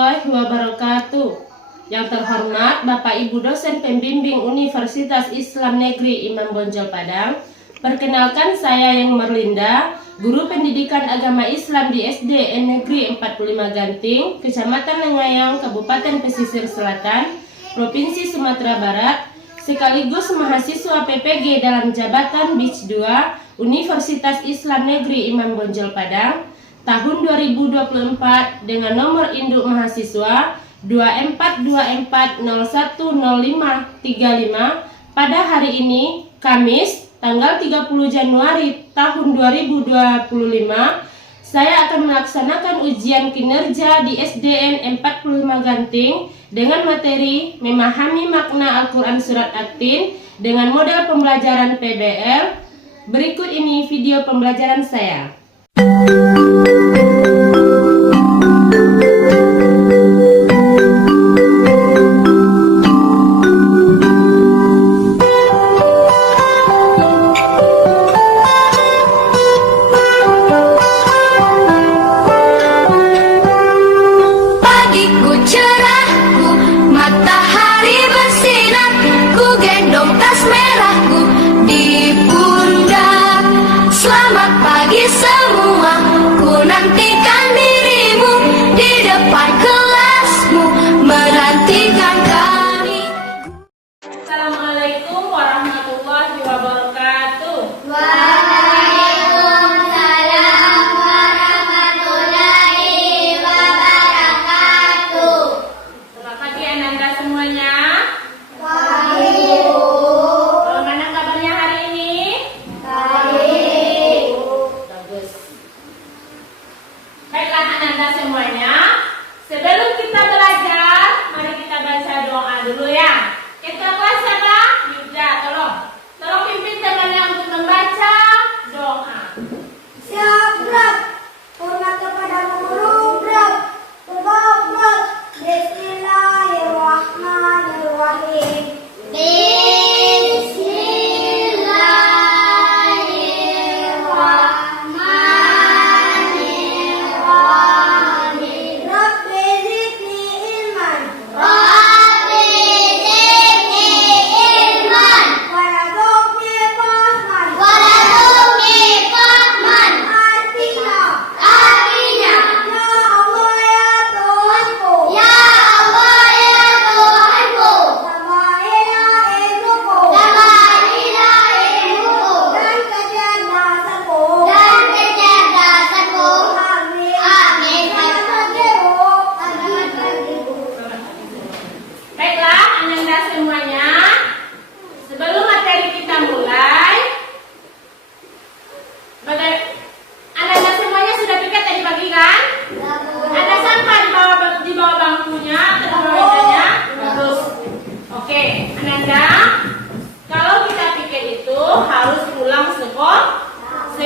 warahmatullahi wabarakatuh. Yang terhormat Bapak Ibu dosen pembimbing Universitas Islam Negeri Imam Bonjol Padang. Perkenalkan, saya yang Merlinda, guru pendidikan agama Islam di SDN Negeri 45 Ganting, Kecamatan Lengayang, Kabupaten Pesisir Selatan, Provinsi Sumatera Barat, sekaligus mahasiswa PPG dalam jabatan BIS 2 Universitas Islam Negeri Imam Bonjol Padang tahun 2024 dengan nomor induk mahasiswa 2424010535 pada hari ini, Kamis, tanggal 30 Januari tahun 2025, saya akan melaksanakan ujian kinerja di SDN 45 Ganting dengan materi memahami makna Al-Quran Surat At-Tin dengan model pembelajaran PBL. Berikut ini video pembelajaran saya.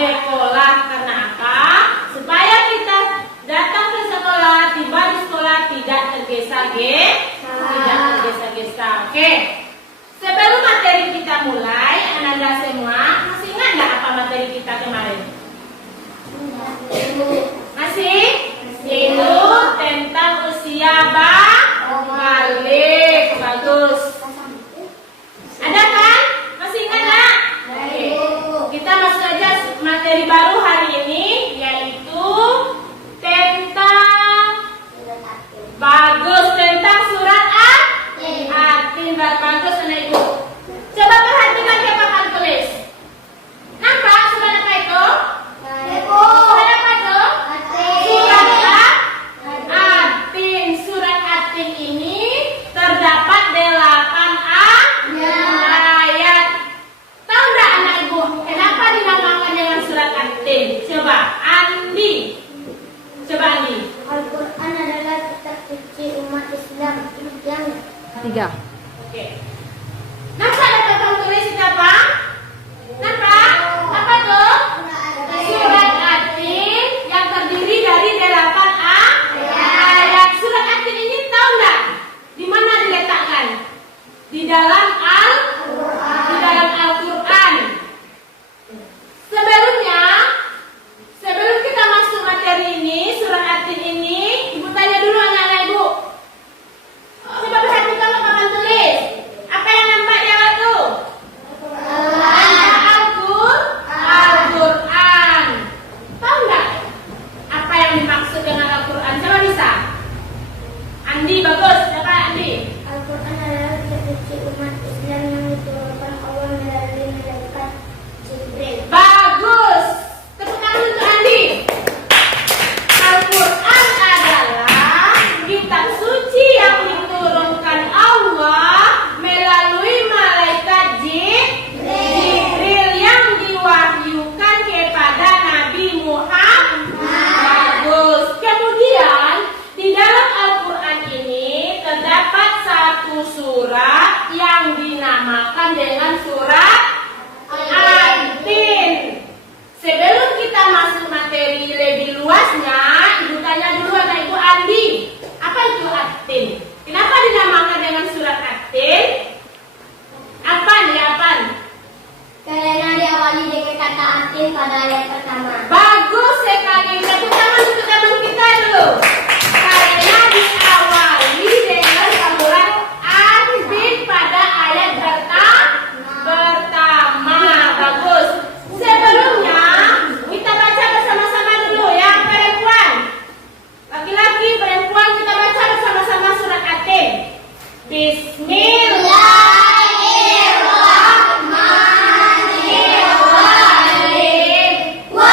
Sekolah karena apa? Supaya kita datang ke sekolah, tiba di sekolah tidak tergesa-gesa. Oke. Sebelum materi kita mulai, Anda semua masih ingat nggak apa materi kita kemarin? Masih? Itu tentang usia balik. Bagus. Ada kan? Masih ingat nggak? Kita masuk aja materi baru hari ini, yaitu tentang surat At-Tin. Bagus anak ibu. Coba perhatikan dia pakai tulis. Nampak surat apa itu? Surat apa itu? Surat At-Tin. Surat At-Tin ini terdapat 8 ayat. Tahu nggak anak ibu kenapa dinamakan dengan surat At-Tin? Coba Andi. Al-Quran adalah kitab suci umat Islam yang 3. Oke. Nampak dapat kamu tulis itu apa? Nampak? Apa tuh? Surat At-Tin yang terdiri dari 8 ayat. Surat At-Tin ini tahu nggak di mana diletakkan? Di dalam Al-Quran. Sebelum kita masuk materi ini, surat At-Tin ini, ibu tanya dulu anak-anak ibu. Andi, bagus. Siapa Andi? Al-Quran adalah kitab suci umat Islam yang diturunkan Allah melalui malaikat Jibril. Bagus. Tepuk tangan untuk Andi. Al-Quran adalah kitab suci yang diturunkan Allah melalui malaikat Jibril yang diwahyukan kepada Nabi Muhammad. Bagus. Kemudian di dalam Al-Quran ini terdapat satu surat yang dinamakan dengan surat At-Tin. Sebelum kita masuk materi lebih luasnya, Ibu tanya dulu sama Ibu Andi, apa itu At-Tin? Kenapa dinamakan dengan surat At-Tin? Apa nih, apa? Karena diawali dengan kata atin pada ayat pertama. Bagus sekali. Tepuk tangan untuk teman kita dulu. Karena diawali dengan campuran At-Tin pada ayat pertama. Bagus. Sebelumnya kita baca bersama-sama dulu ya, perempuan. Laki-laki, perempuan, kita baca bersama-sama surat At-Tin. Bismillahirrahmanirrahim.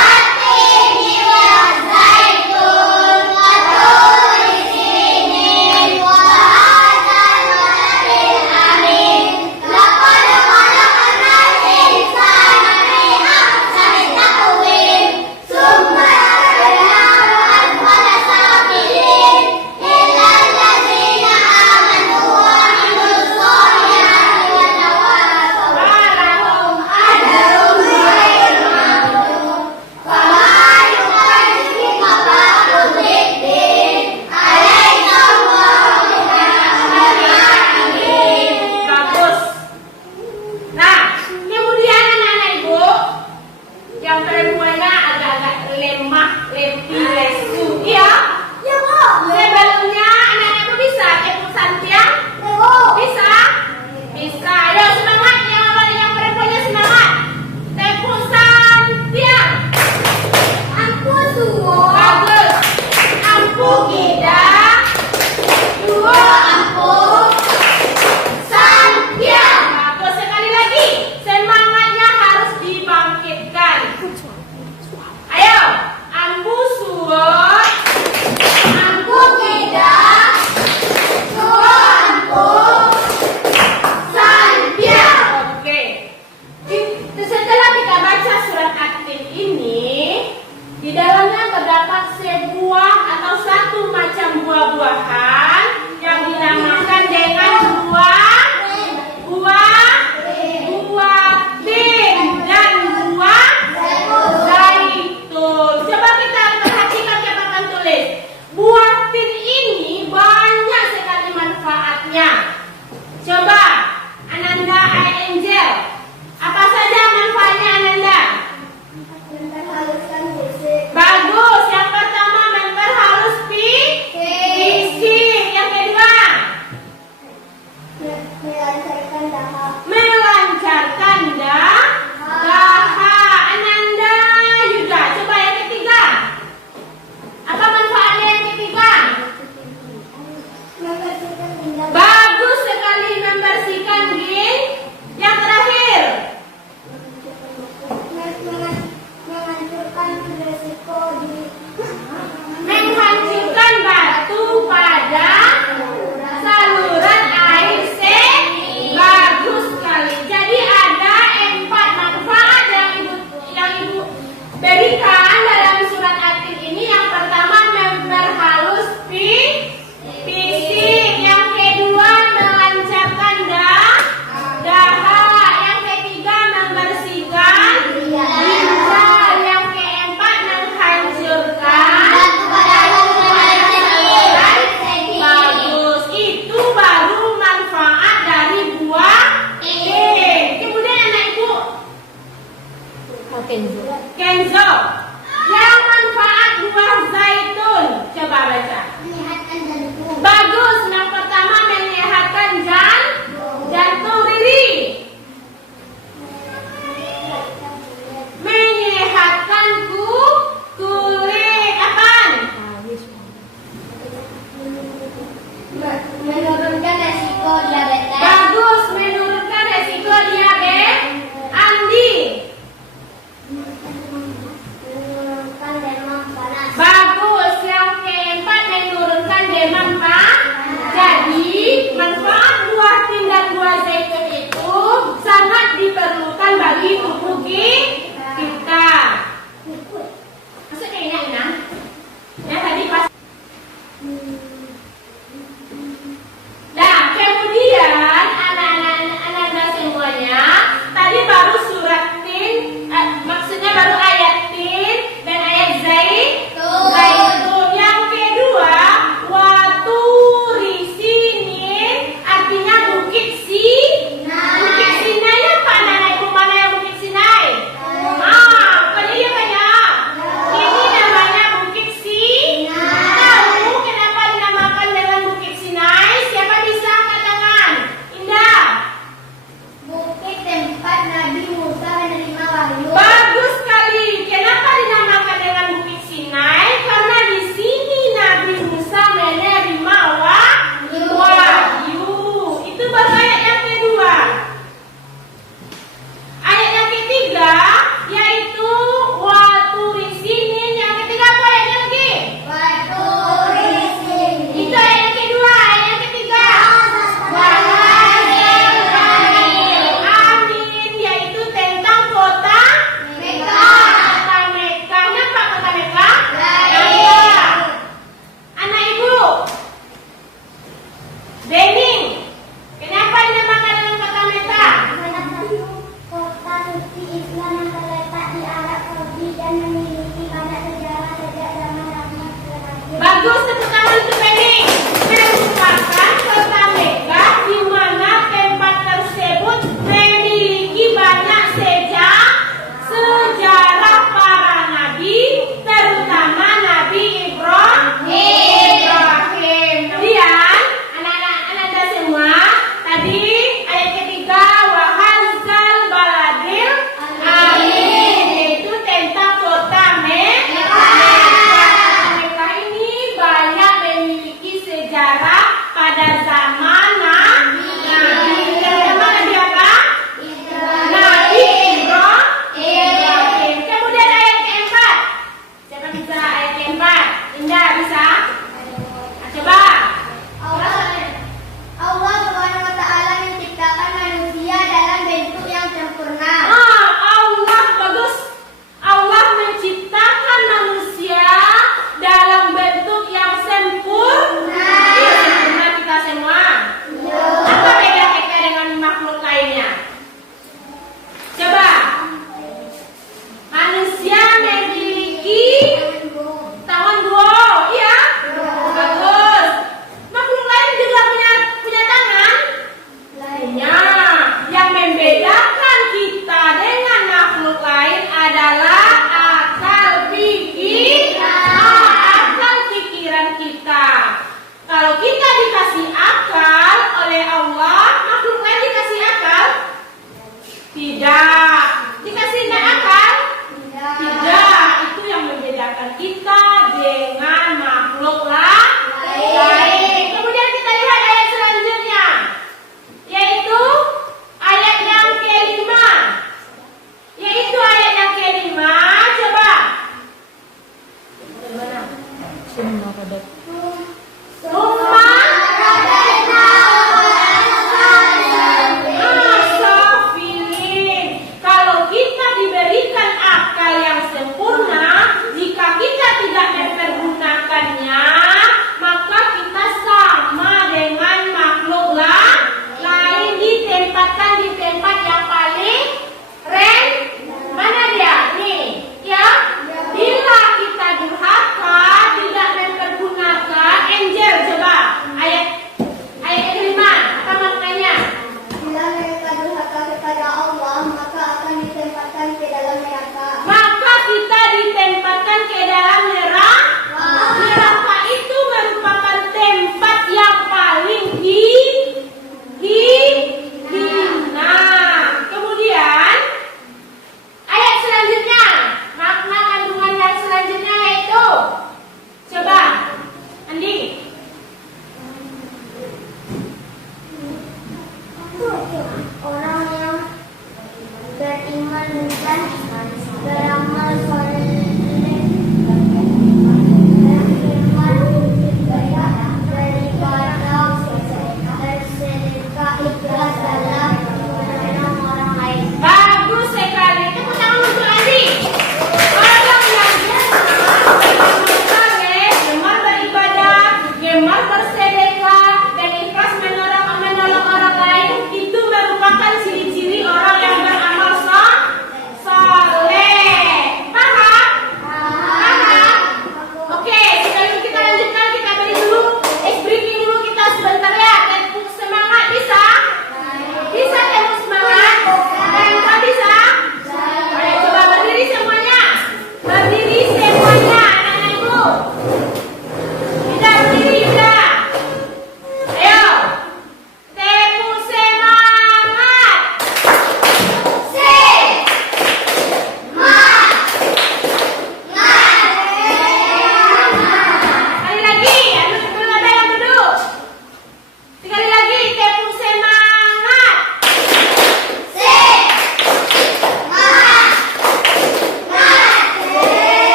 menurunkan resiko diabetes. Bagus, menurunkan resiko diabetes. Andi. Menurunkan demam panas. Bagus, yang keempat menurunkan demam Pak. Jadi manfaat buah tin dan buah zaitun itu sangat diperlukan bagi tubuh kita. Maksudnya ini ya tadi pas. Nah, kemudian anak-anak semuanya tadi baru surat tin, maksudnya baru ayat tin dan ayat zaitun. Yang kedua, waturisinin artinya bukit Sinai apa anak-anak ibu, mana yang bukit Sinai? Bukannya dia banyak. Ini namanya bukit Sinai. Tahu kenapa dinamakan dengan bukit Sinai? Siapa bisa angkat tangan? Indah. Bukit tempat Nabi Musa menerima wahyu. Bagus sekali. Kenapa dinamakan dengan Bukit Sinai? Karena di sini Nabi Musa menerima wahyu. Itu baru ayat yang kedua. Ayat yang ketiga yaitu waturisinin. Yang ketiga apa ayatnya lagi? Waturisin. Itu ayat yang kedua. Ayat yang ketiga. Amin, yaitu tentang kota Mekah. Kota Mekahnya Pak, kota Mekah? Baik. Iya. Anak ibu, Bening, kenapa dinamakan dengan kota Mekah? Salah satu kota suci Islam yang terletak di Arab Saudi dan memiliki banyak sejarah sejak zaman Nabi terakhir. Bagus, tepuk tangan untuk Bening. Merupakan kota Mekah di mana tempat tersebut memiliki banyak sejarah para nabi, terutama Nabi Ibrahim. Kemudian anak-anak semua, tadi ayat ketiga wahazal baladil amin, yaitu tentang kota Mekah. Mekah ini banyak memiliki sejarah pada zaman Nabi. Terutama Nabi apa? Nabi Ibrahim. Kemudian ayat keempat. Siapa bisa ayat keempat? Indah bisa? Coba. Allah Subhanahu wa taala menciptakan manusia dalam bentuk yang sempurna. Allah bagus. Allah menciptakan manusia dalam bentuk yang sempurna. Sempurna kita semua. Apa beda kita dengan makhluk lainnya? Coba. Manusia memiliki tangan dua, iya? Bagus. Makhluk lain juga punya tangan. Punya. Yang membedakan kita dengan makhluk lain adalah akal pikiran kita. Kalau kita dikasih akal oleh Allah, makhluk lain dikasih akal? Tidak. Dikasih akal? Tidak. Itu yang membedakan kita dengan makhluk lain. Kemudian kita lihat ayat selanjutnya, yaitu ayat yang kelima. Coba. Asafilin. Kalau kita diberikan akal yang sempurna, jika kita tidak mempergunakannya, maka kita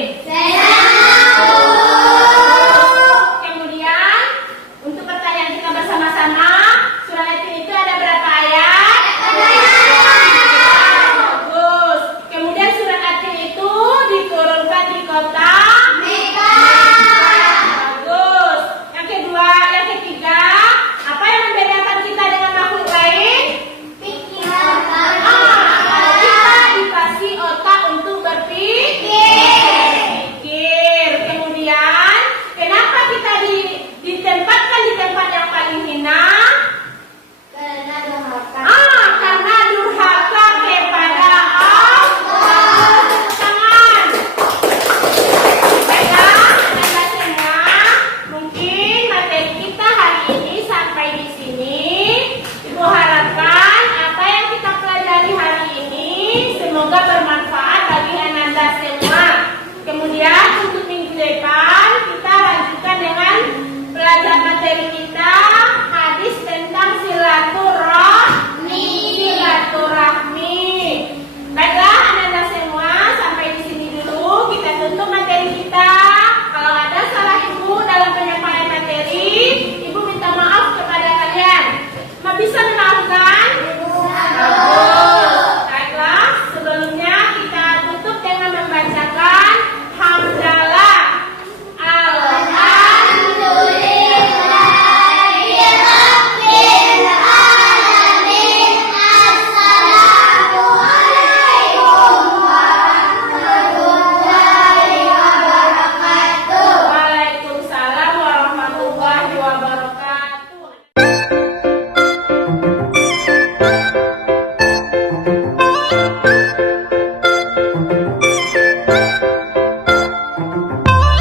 Saya